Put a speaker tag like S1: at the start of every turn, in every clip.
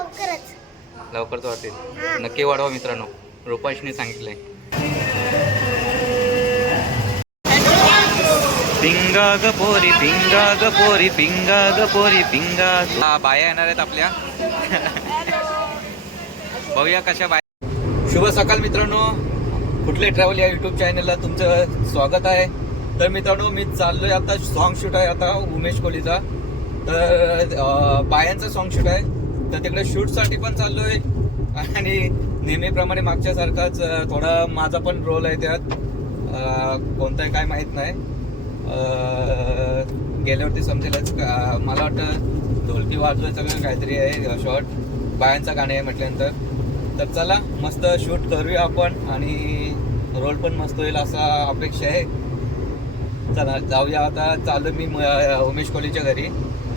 S1: लवकरच.
S2: लवकरच
S1: हा.
S2: वाटेल नक्की वाढवा मित्रांनो. रुपाशने सांगितलंय. पिंगा ग पोरी पिंगा ग पोरी पिंगा ग पोरी पिंगा हा, बाया येणार आहेत आपल्या. बघूया कशा बाया शुभ सकाळ मित्रांनो. कुठले ट्रॅव्हल या युट्यूब चॅनलला तुमचं स्वागत आहे. तर मित्रांनो मी चाललोय आता सॉन्ग शूट आहे आता उमेश कोहलीचा. तर बायांचा सॉन्ग शूट आहे. तर तिकडे शूटसाठी पण चाललोय. आणि नेहमीप्रमाणे मागच्या सारखाच थोडा माझा पण रोल आहे त्यात. कोणताही काय माहीत नाही. गेल्यावरती समजेलच. मला वाटतं ढोलकी वाजवायचं सगळं काहीतरी आहे शॉर्ट बायांचं गाणं आहे म्हटल्यानंतर. तर चला मस्त शूट करूया आपण आणि रोल पण मस्त होईल असा अपेक्षा आहे. चला जाऊया आता. चालू मी म- उमेश कोहलीच्या घरी.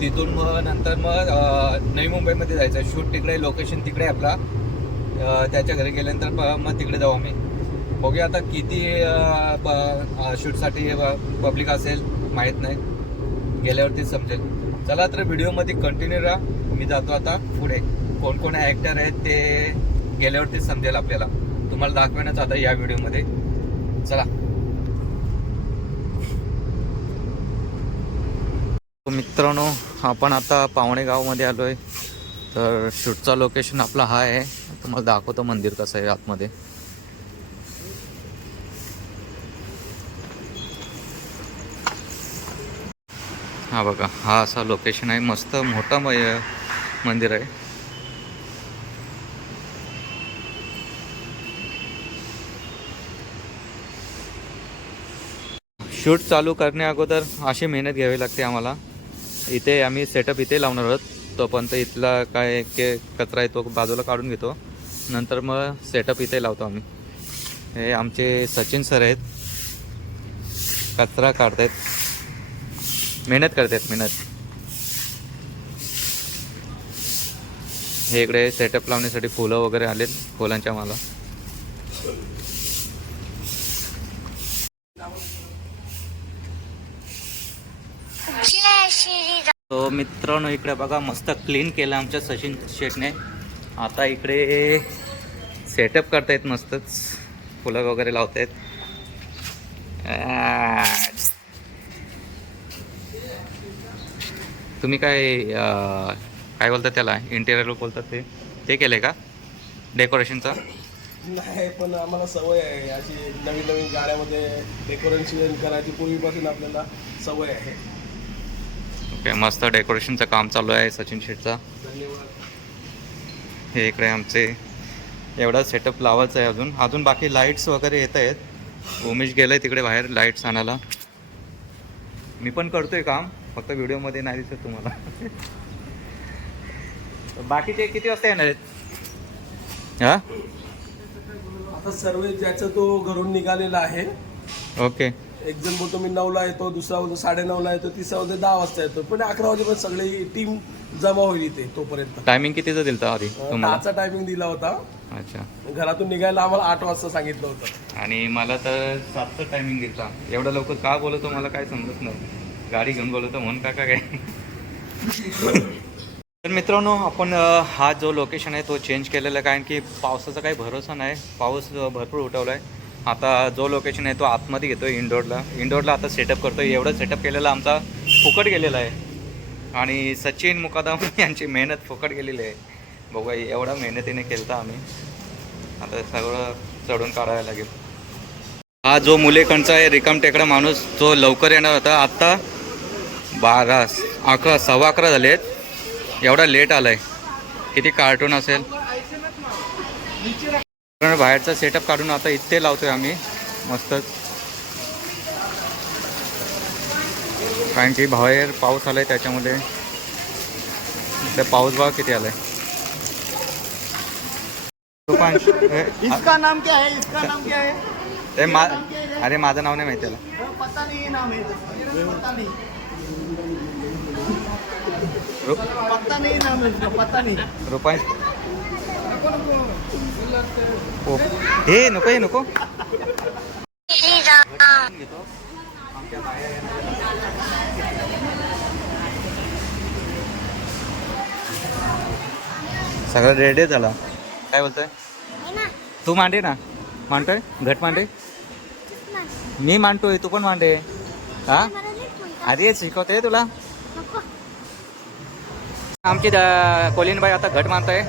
S2: तिथून मग नंतर मग नवी मुंबईमध्ये जायचं. शूट तिकडे लोकेशन तिकडे आपला. त्याच्या घरी गेल्यानंतर मग तिकडे जाऊ आम्ही. बघूया आता किती शूटसाठी पब्लिक असेल माहीत नाही. गेल्यावरतीच समजेल. चला तर व्हिडिओमध्ये कंटिन्यू राहा. मी जातो आता पुढे. कोण कोण ॲक्टर आहेत ते गेल्यावरतीच समजेल आपल्याला. तुम्हाला दाखवण्याचं आता या व्हिडिओमध्ये. चला. मित्रांनो आपण आता पावणे गावमध्ये आहे तर शूटचा लोकेशन आपला हा आहे. तुम्हाला दाखवतो मंदिर कसं आहे आतमध्ये. हा बघा हा असा लोकेशन आहे. मस्त मोठा म- मंदिर आहे. शूट चालू करण्या अगोदर अशी मेहनत घ्यावी लागते आम्हाला. इथे आम्ही सेटअप इथे लावणार आहोत. तोपर्यंत इथला काय के कचरा आहे तो बाजूला काढून घेतो. नंतर मग सेटअप इथे लावतो आम्ही. हे आमचे सचिन सर आहेत. कचरा काढतायत. मेहनत करतायत मेहनत. हे इकडे सेटअप लावण्यासाठी फुलं वगैरे आलेत फुलांच्या माला. तो मित्रांनो इकडे बघा मस्त क्लीन केलं आमच्या सचिन शेटने. आता इकडे सेटअप करतायत मस्तच. फुलं वगैरे लावतायत. तुम्ही काय काय बोलतात त्याला? इंटेरियर बोलतात ते? ते केलंय का? डेकोरेशनचं
S3: नाही पण आम्हाला सवय आहे. अशी नवीन नवीन गाड्यामध्ये डेकोरेशन करायची पूर्वीपासून आपल्याला सवय आहे.
S2: ओके मस्त डेकोरेशनचं काम चालू आहे सचिन शेटचा हे इकडे आमचे एवढा सेटअप लावायचं आहे अजून. अजून बाकी लाईट्स वगैरे येत आहेत. उमेश गेलं आहे तिकडे बाहेर लाईट्स आणायला. मी पण करतोय काम. फक्त व्हिडिओमध्ये नाही दिसत तुम्हाला. बाकीचे किती वाजता येणार आहेत? हा?
S3: आता सर्व ज्याचा तो घरून निघालेला आहे.
S2: ओके.
S3: एक जण बोलतो मी नऊला येतो दुसरा बोलतो साडे नऊला येतो तिसरा बोलतो दहा वाजता येतो. पण अकरा वाजेपर्यंत सगळी टीम जमा होईल इथे तोपर्यंत.
S2: टायमिंग कितीचं दिलं आधी तुम्हाला?
S3: दहाचा टायमिंग दिला होता.
S2: अच्छा.
S3: घरातून निघायला आम्हाला आठ वाजता सांगितलं होतं.
S2: आणि मला तर सातचं टायमिंग दिला एवढं लवकर का बोलतो मला काय समजत नाही. गाडी घेऊन बोलवतो म्हणून का काय? तर मित्रांनो आपण अ, हा जो लोकेशन आहे तो चेंज केलेला आहे. कारण की पावसाचा काही भरोसा नाही. पाऊस भरपूर उठवला आहे आता जो लोकेशन आहे तो आतमध्ये घेतो इंडोरला इंडोरला आता सेटअप करतो एवढं सेटअप केलेला आमचा फुकट गेलेला आहे. आणि सचिन मुकादम यांची मेहनत फुकट गेलेली आहे. बघा एवढा मेहनतीने केलं आम्ही. आता सगळं चढून काढायला लागेल. हा जो मुलेकडचा आहे रिकाम टेकडा माणूस जो लवकर येणार होता आत्ता बारा अकरा सव्वा अकरा झालेत. एवढा लेट आलाय. किती कार्टून असेल? कारण बाहेरचा सेटअप काढून आता इथे लावतोय आम्ही. मस्तच कारण की बाहेर पाऊस आलाय त्याच्यामध्ये पाऊस बघा किती आलाय.
S4: इसका नाम क्या है? इसका नाम क्या है?
S2: ए, मा अरे माझं नाव नाही माहिती त्याला.
S4: पता नहीं है
S2: नको हे नको. सगळं रेडी झाला काय बोलतोय? तू मांडे ना. मांडतोय? घट मांडे. मी मांडतोय तू पण मांडे. हा. अरे शिकवते तुला. आमची द- कोलिन बाई आता घट मानताय.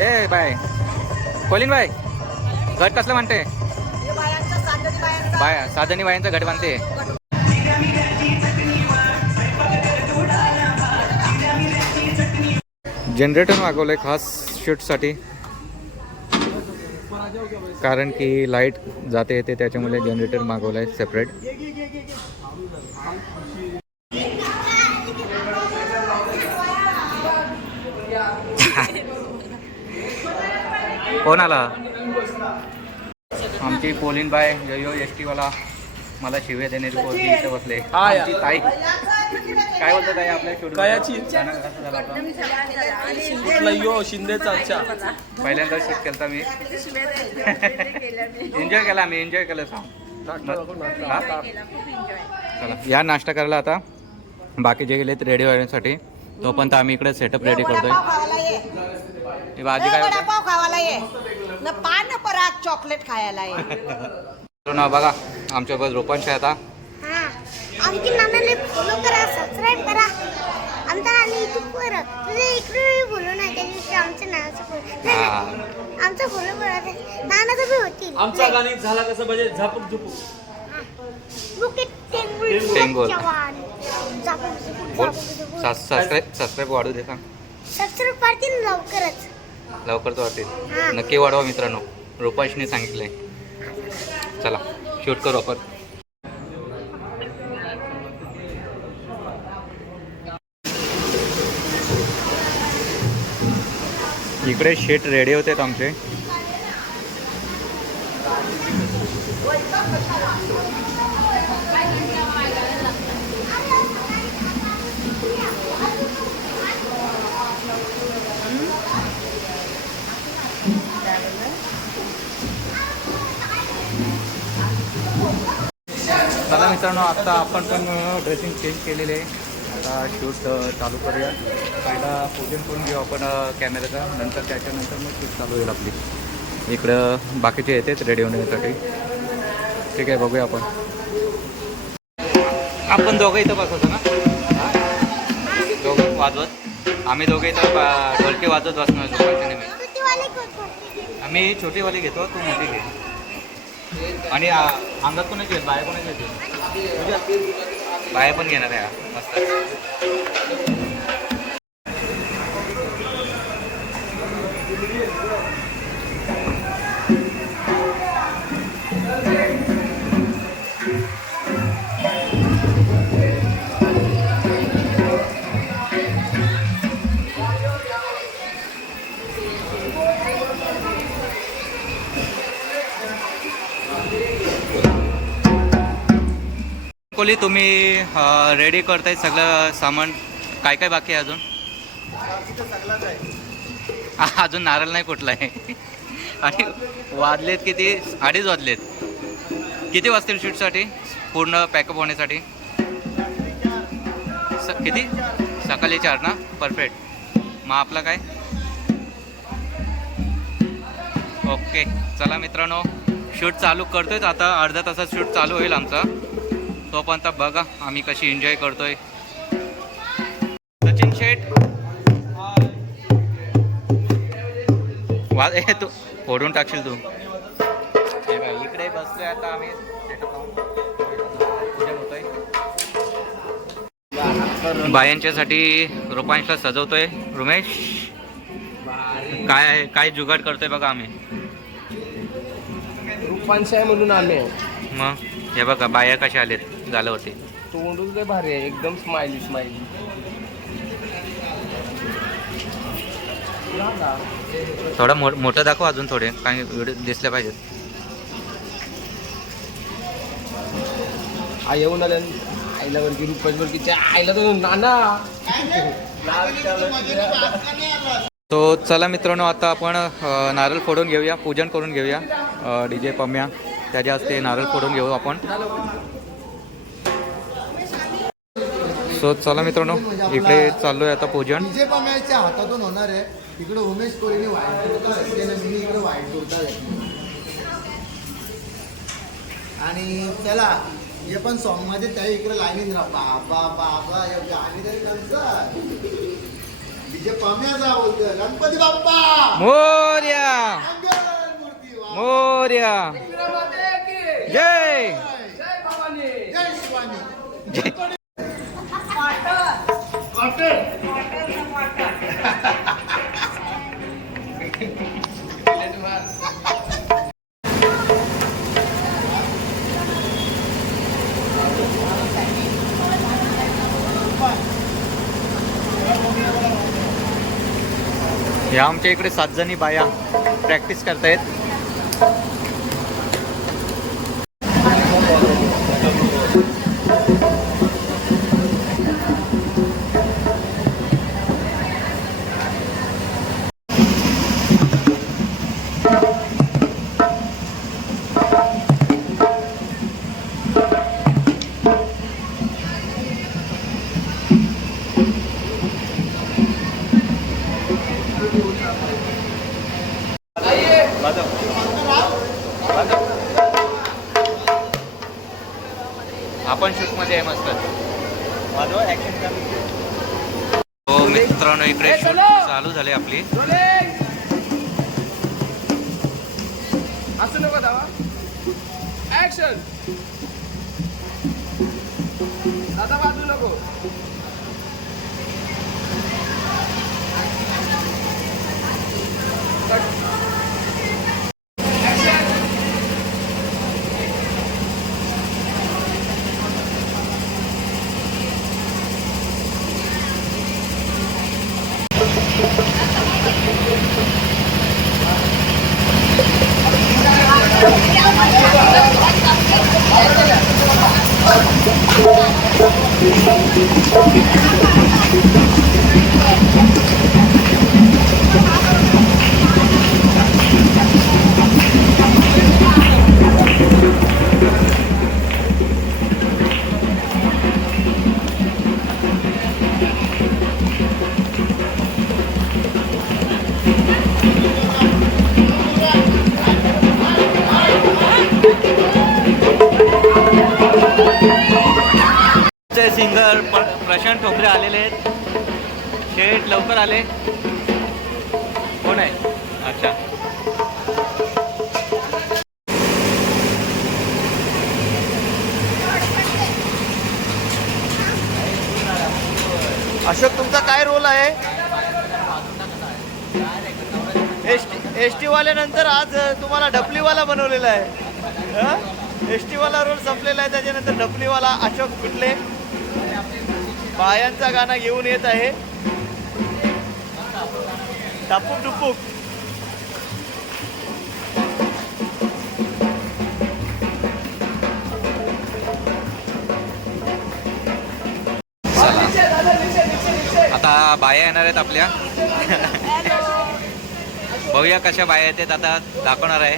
S2: ए बाय. कोलिन बाय घट कसलं म्हणते? बाय साधनी बायांचा घट बांधते. जनरेटर मागवलंय खास शूटसाठी कारण की लाइट जाते येते त्याच्यामुळे जनरेटर मागवलंय सेपरेट कोण आला? आमची पोलिन बाय जयो एस वाला मला शिवे देण्याची पोरगी इथे बसले.
S3: हा.
S2: आमची ताई. काय बोलतात ताई आपल्या
S3: कायाची? कुठला यो शिंदेचा अच्छा
S2: पहिल्यांदा शूट केलता मी. एन्जॉय केला मी एन्जॉय केलं? चला. या नाश्ता करायला आता. बाकीचे गेलेत रेडी होण्यासाठी तोपर्यंत आम्ही इकडे सेटअप रेडी करतोय. ही भाजी काय बोलते?
S5: वडापाव खावायला ये. न पान परात चॉकलेट खायला ये.
S2: हो बघा आमच्यासोबत रोपांश आहे आता
S1: हा. आमची नानाला फॉलो करा सबस्क्राईब करा. आमच्या नाना युट्यूबवर तुझे इकडे बोलू नाही त्या दिवशी आमच्या नानाचं नाही,
S2: हा.
S1: नाही. आमचं फॉलो करा ते. नानाचं बी होतील.
S3: आमचा गाणी झाला कसं म्हणजे झापूक झुपूक.
S1: बुकेट टेंगुल
S2: टेंगुल.
S1: जवान झापूक झुपूक,
S2: बोल.
S1: झापूक झुपूक.
S2: सबस्क्राईब सबस्क्राईब वाढू दे सांग.
S1: सबस्क्राईब करतील लवकरच.
S2: लवकर. वाटेल नक्की वाढवा मित्रांनो. रुपाशने सांगितलंय. चला शूट करू आपण. इकडे शेट रेडी होते आमचे. चला मित्रांनो आता आपण पण ड्रेसिंग चेंज केलेले आहे. आता शूट चालू करूया. पहिला पूजन करून घेऊ आपण कॅमेऱ्याचा नंतर त्याच्यानंतर मग शूट चालू होईल आपली. इकडं बाकीचे येतेच रेडी होण्यासाठी. ठीक आहे बघूया आपण. आपण दोघं इथं बसवतो ना? हा? दोघं वाजवत. आम्ही दोघं इथं ढोलकी वाजवत बसणार आम्ही छोटीवाली घेतो तू मोठी घे. आणि अंगात पण घेत बाया पण येते बाया पण घेणार आहे मस्त. कोली तुम्ही रेडी करताय सगळं सामान. काय काय बाकी आहे अजून? अजून नारळ नाही कुठला आहे आणि वाजलेत किती? अडीच वाजलेत. किती वाजतील शूटसाठी? पूर्ण पॅकअप होण्यासाठी? स किती? सकाळी चार ना? परफेक्ट मग आपला काय? ओके चला मित्रांनो शूट चालू करतोय आता. अर्ध्या तासात शूट चालू होईल आमचा. तोपर्यंत बघा आम्ही कशी एन्जॉय करतोय. सचिन शेठ. वा ए तू फोडून टाकशील तू. इकडे बसलोय आता आम्ही. बायांच्यासाठी रोपांशला सजवतोय. रुमेश काय काय जुगाड करतोय बघा आम्ही.
S3: रुपांशाय म्हणून आम्ही आहे.
S2: मग हे बघा बाया कशा आलेत. झाल्यावरती
S3: तोंडच लय भारी आहे एकदम स्माइली स्माइली
S2: थोडा मो मोठं दाखव अजून थोडे काही व्हिडिओ दिसले पाहिजेत.
S3: आई येऊन आल्या. आईला वरती रुपाच वरतीच्या आईला तर नाना.
S2: तो चला मित्रांनो आता आपण अ, नारळ फोडून घेऊया पूजन करून घेऊया. डी जे पम्या त्याच्या हस्ते नारळ फोडून घेऊ आपण. सो चला मित्रांनो इकडे चाललोय आता पूजन.
S4: हातातून होणार आहे. तिकडे उमेश कोहलीने वाईट करतो मी इकडे वाईट आणि चला हे पण सॉन्गमध्ये त्या इकडे लाईनीत राहा. बाबा बाबा गाणी तरी विजय पम्याचा बोलतोय. गणपती बाप्पा!
S2: मोर्या. मोर्या! जय!
S4: जय! शिवानी.
S2: या आमच्या इकडे सात जणी बाया प्रॅक्टिस करतायत. लवकर कोण आहे? अच्छा.
S4: अशोक तुमचा काय रोल आहे? एस टी एस टीवाल्यानंतर आज तुम्हाला डपलीवाला बनवलेला आहे. एस टीवाला रोल संपलेला आहे त्याच्यानंतर डपलीवाला अशोक पिटले. बायांचा गाणं घेऊन येत आहे. Tapuk-tupuk.
S2: आता बाया येणार आहेत आपल्या बघूया कशा बाया येतात आता दाखवणार आहे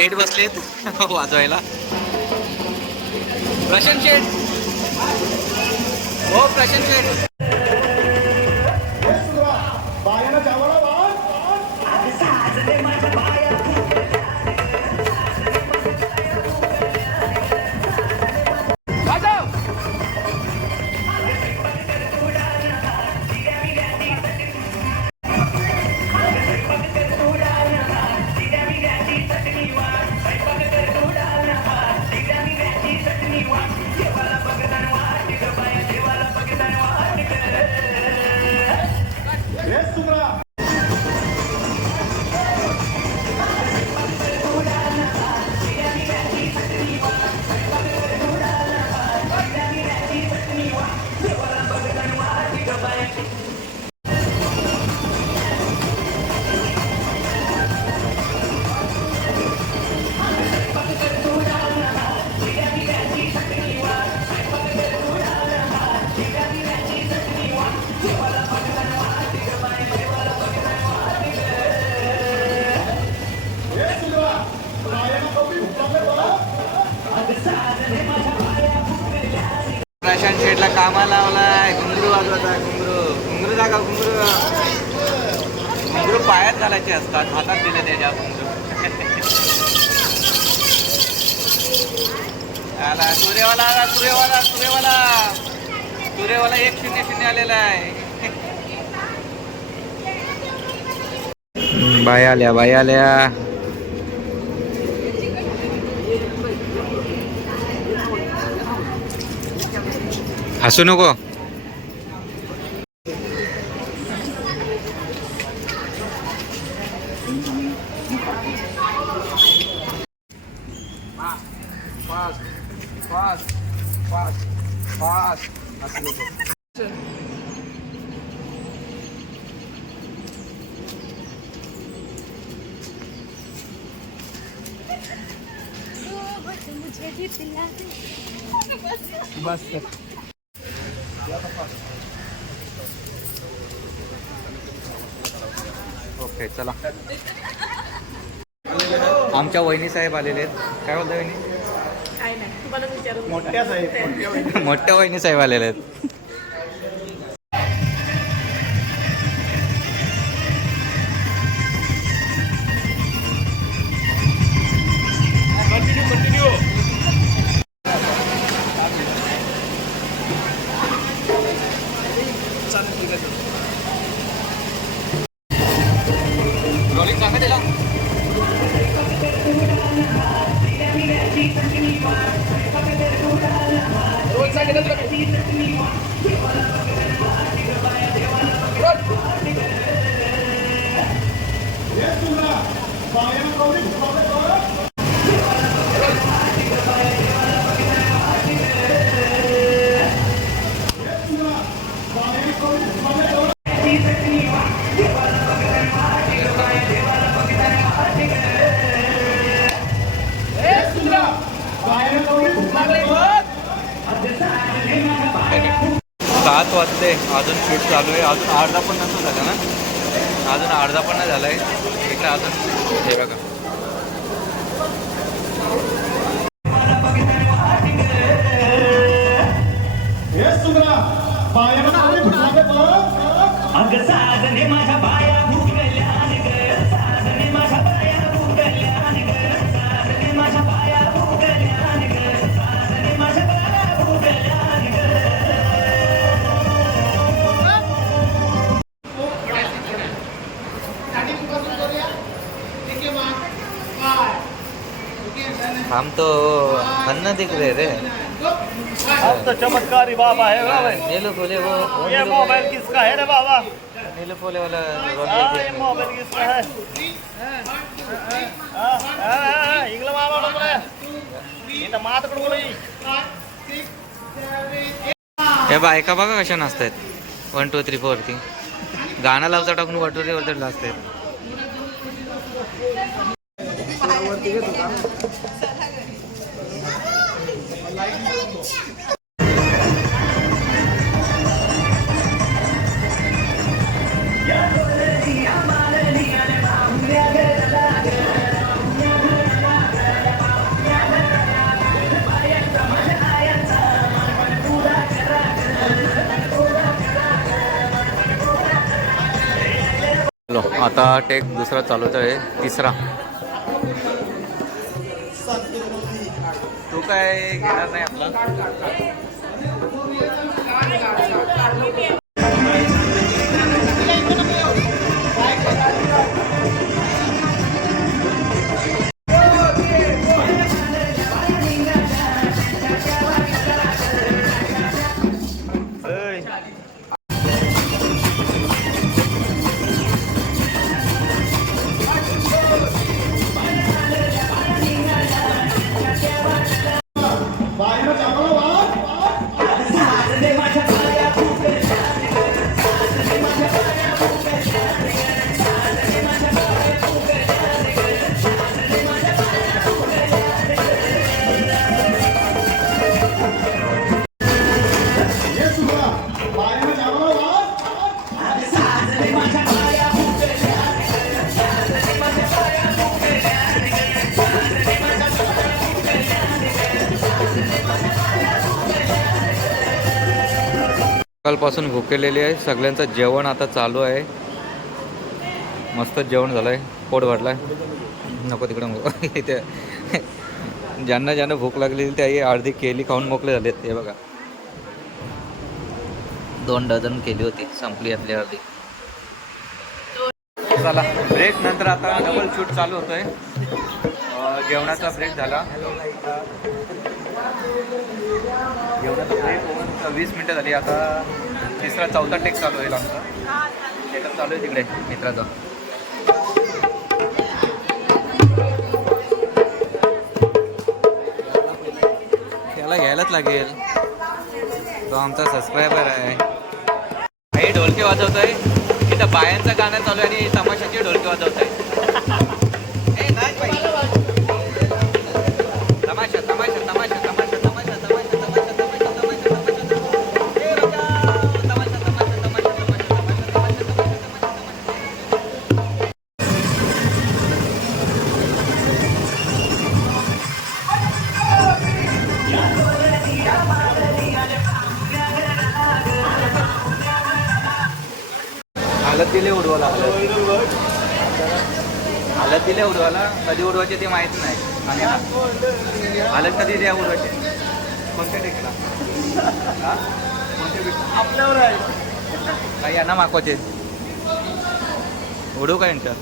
S2: शेड बसलेत वाजवायला. प्रशांत शेड हो प्रशांत शेड पायात असतात? हातात दिले त्याच्या घुंगरू आला सूर्यवाला आला सूर्यवाला सूर्यवाला. सूर्यवाला एक शून्य शून्य आलेला आहे. बाय आल्या बाय आल्या. हसू नको.
S3: Quase, quase, quase, quase. quase. Basta.
S2: Okay चला. आमच्या वहिनी साहेब आलेले आहेत. काय बोलता वहिनी?
S4: मोठ्या साहेब.
S2: मोठ्या वहिनी साहेब आलेले आहेत. चालू आहे. अजून अर्धा पण नसतो झाला ना? अजून अर्धा पण नाही झाला आहे इकडे अजून हे बघा.
S6: माझ्या
S2: हम तो खन्ना दिख रहे रे
S6: अब तो चमत्कारी बाबा है बाबा
S2: नीलू खोले वो वो
S6: ये मोबाइल किसका है रे बाबा?
S2: नीलू खोले वाला
S6: ये मोबाइल किसका है? हाँ, हाँ, हाँ, बोल इथं मातकडे बोल
S2: हे। बायका बघा कशा नाचतायत? वन टू थ्री फोर ती. गाणं लावता टाकून वटोरीवर नाचतायत. आता टेक दुसरा चालवत आहे तिसरा. काय घेणार नाही आपला. सकाळपासून भुकेलेली आहे. सगळ्यांचं जेवण आता चालू आहे. मस्त जेवण झालं आहे पोट भरलाय. नको तिकडं इथे ज्यांना ज्यांना भूक लागलेली त्याही अर्धी केली खाऊन मोकळे झालेत. ते बघा. दोन डझन केली होती. संपली यातली अर्धी. चला ब्रेक नंतर आता डबल शूट चालू होतोय. आहे जेवणाचा ब्रेक झाला. जेवणाचा ब्रेक वीस मिनटं झाली. आता तिसरा चौथा टेक चालू होईल आमचा. सेटअप चालू आहे तिकडे मित्राचा. त्याला घ्यायलाच लागेल. तो आमचा सबस्क्रायबर आहे. काही ढोलके वाजवतोय. इथं बायांचं गाणं चालू आहे आणि तमाशाचे ढोलके वाजवत आहे काही यांना मागवायचे उडू का यांच्या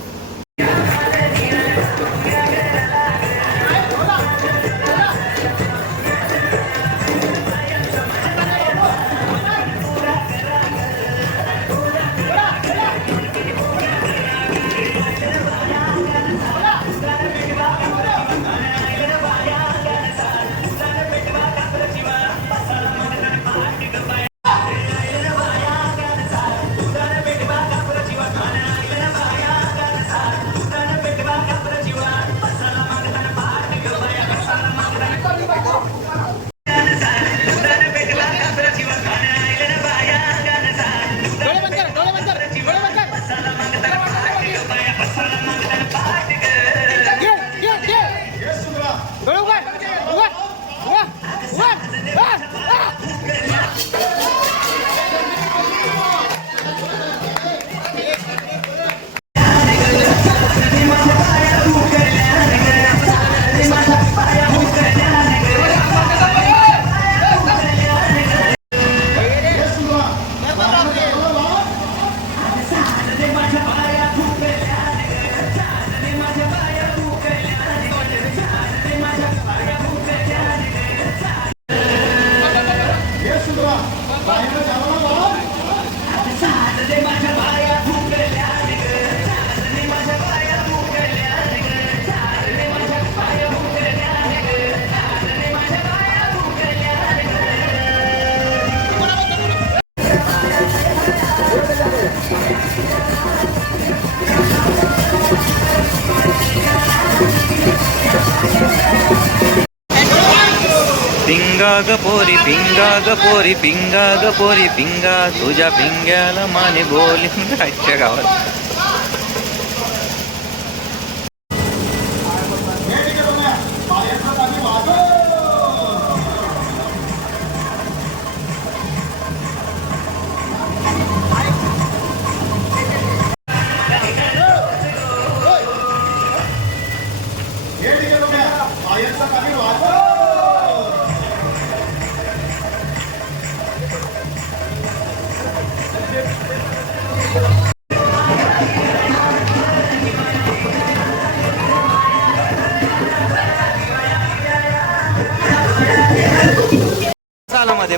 S2: पिंगा ग पोरी पिंगा ग पोरी पिंगा ग पोरी पिंगा तुझ्या पिंग्याला माने बोली आजच्या गावात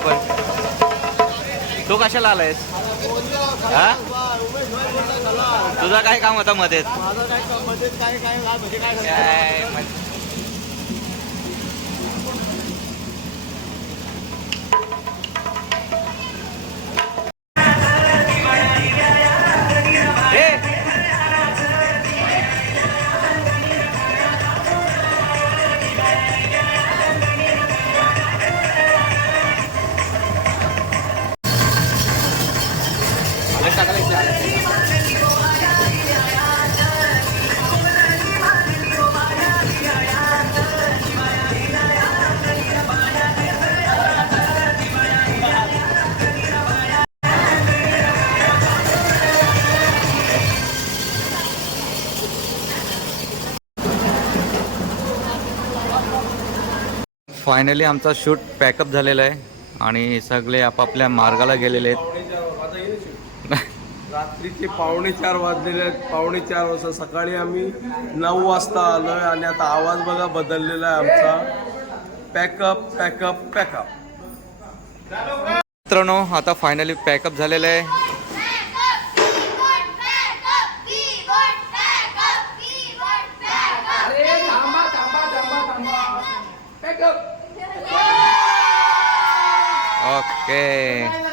S2: पण. तू कशाला आलायस? हा? तुझं काय काम होतं मध्येच? काय मग- फायनली आमचा शूट पॅकअप झालेला आहे आणि सगळे आपापल्या मार्गाला गेलेले आहेत.
S3: रात्रीचे पावणे चार वाजलेले आहेत. पावणे चार वाजता सकाळी आम्ही नऊ वाजता आलोय आणि आता आवाज बघा बदललेला आहे आमचा. पॅकअप पॅकअप पॅकअप
S2: मित्रांनो आता फायनली पॅकअप झालेलं आहे. ओके